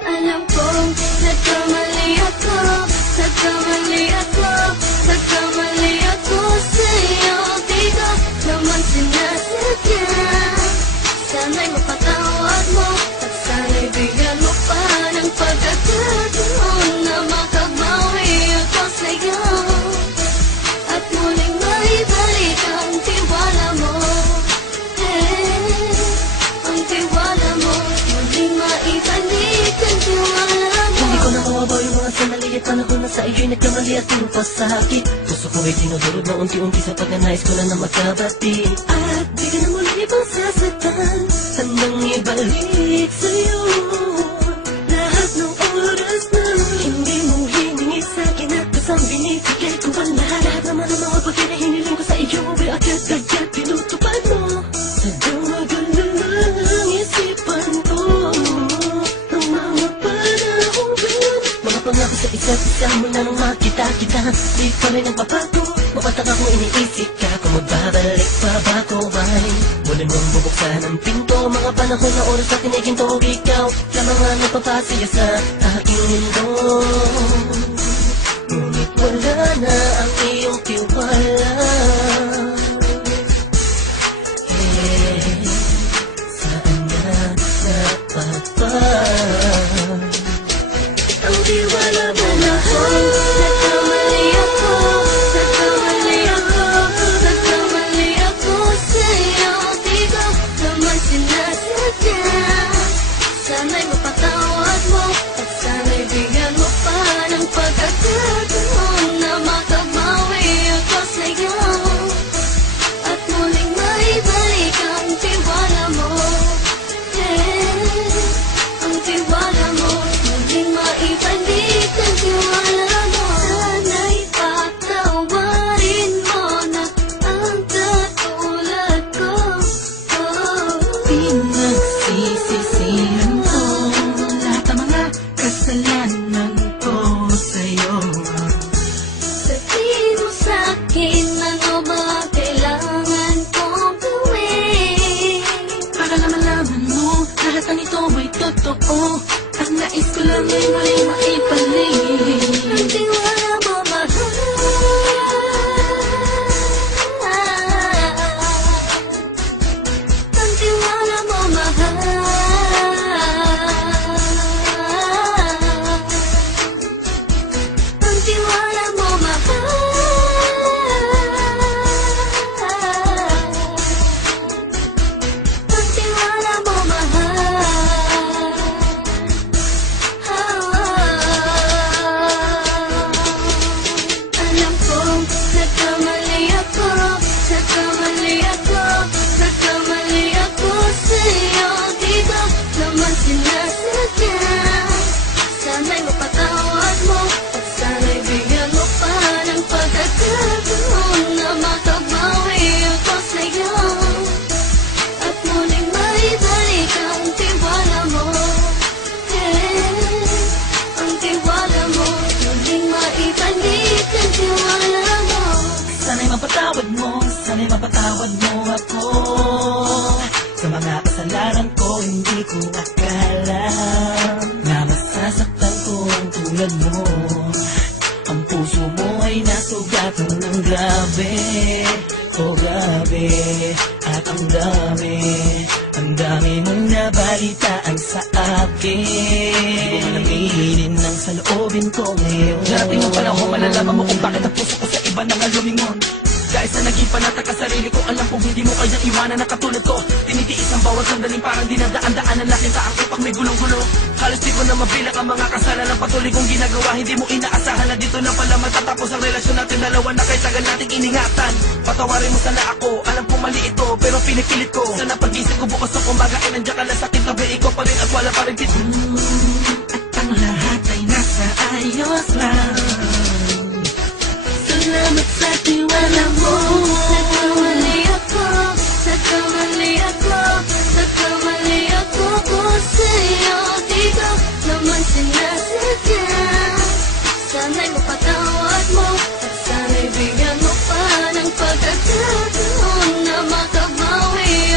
Alam kong nagkamali ako, nagkamali ako, nagkamali ako sa'yo. Di ko naman sinasadya. Sana'y mapatawad mo at sana'y bigyan mo pa ng pagkakataon na makabawi ako sa'yo at muling maibalik ang tiwala mo. Ang tiwala mo, muling maibalik ang tiwala mo. Hindi ko na mawabaw yung mga sandali at panahon na sa iyo'y nagkamali at puro pasakit. Puso ko ay dinudurog na unti-unti sa pagnanais ko na magkabati. At di ka na muli ibang sasaktan, handang ibalik sa'yo lahat ng oras na hindi mo hiningi sa'kin at kasang binibigay ko ang lahat naman ang mga bagay na hiniling ko sa iyo ay agad-agad tinutupad mo. Sadyang magulo ang isipan ko ng mga panahong yun. Mga pangako sa isa't isa mula nung makita kita, di pa rin nagbabago. Mapatak ako iniisip ka kung magbabalik pa ba ko ay muli mong bubuksan ang pinto. Mga panahon na oras sa kiniginto, ikaw lamang ang napapasaya sa aking mundo. Ngunit wala na ang iyong tiwala. Saan na napapa ang tiwala mo na Nagkamali ako, nagkamali ako, nagkamali ako sa'yo. Di ko naman sinasadya. Sana'y mapatawad mo at sana'y bigyan mo pa ng pagkakataon na makabawi ako sa'yo at muling maibalik ang tiwala mo. Ang tiwala mo, muling maibalik ang tiwala mo. Sana'y patawarin mo na ang katulad ko. Pinagsisisihan ko lahat ng mga kasalanan ko sa'yo. Sabihin mo sa'kin ano ba kailangan kong gawin Para na malaman mo lahat ng ito ay totoo. Ang nais ko lang ay muling maibalik ang tiwala mo, mahal. Ang tiwala mo, mahal. Ang tiwala mo, mahal. Ang tiwala mo, mahal. Alam kong nagkamali ako, nagkamali ako, nagkamali ako sa'yo. Di ko naman sinasadya. Sana'y mapatawad mo at sana'y bigyan mo pa ng pagkakataon na makabawi ako sa'yo at muling maibalik ang tiwala mo. Ang tiwala mo, muling maibalik ang tiwala mo. Sana'y mapatawad mo, sana'y mapatawad mo ako sa mga kasalanan ko. Hindi ko akala na masasaktan ko ang tulad mo. Ang puso mo ay nasugatan ng grabe, oh grabe. At ang dami mong nabalitaan sa akin. Hindi ko man aminin ang saloobin ko ngayon. Darating ang panahon, malalaman mo kung bakit ang puso ko sa iba nang lumingon. Dahil sa naging panatag ka sarili ko, alam kong hindi mo kayang iwanan na katulad ko. Tinitiis ang bawat sandaling parang dinadaan-daan ang laking sa aking pag may gulong-gulo. Halos di ko na mabilang ang mga kasalanan patuloy kong ginagawa. Hindi mo inaasahan na dito na pala matatapos ang relasyon natin dalawa na kahit tagal nating iningatan. Patawarin mo sana ako, alam kong mali ito, pero pinipilit ko. Sana pag-isip ko bukas ang kumbaga ay nandiyan ka lang sa aking tabi. Ikaw pa rin at wala pa rin At ang lahat ay nasa ayos lang. Salamat sa tiwala mo. Nagkamali ako, nagkamali ako, nagkamali ako sa'yo. Di ko naman sinasadya. Sana'y mapatawad mo at sana'y bigyan mo pa ng pagkakataon na makabawi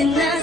Sinasabing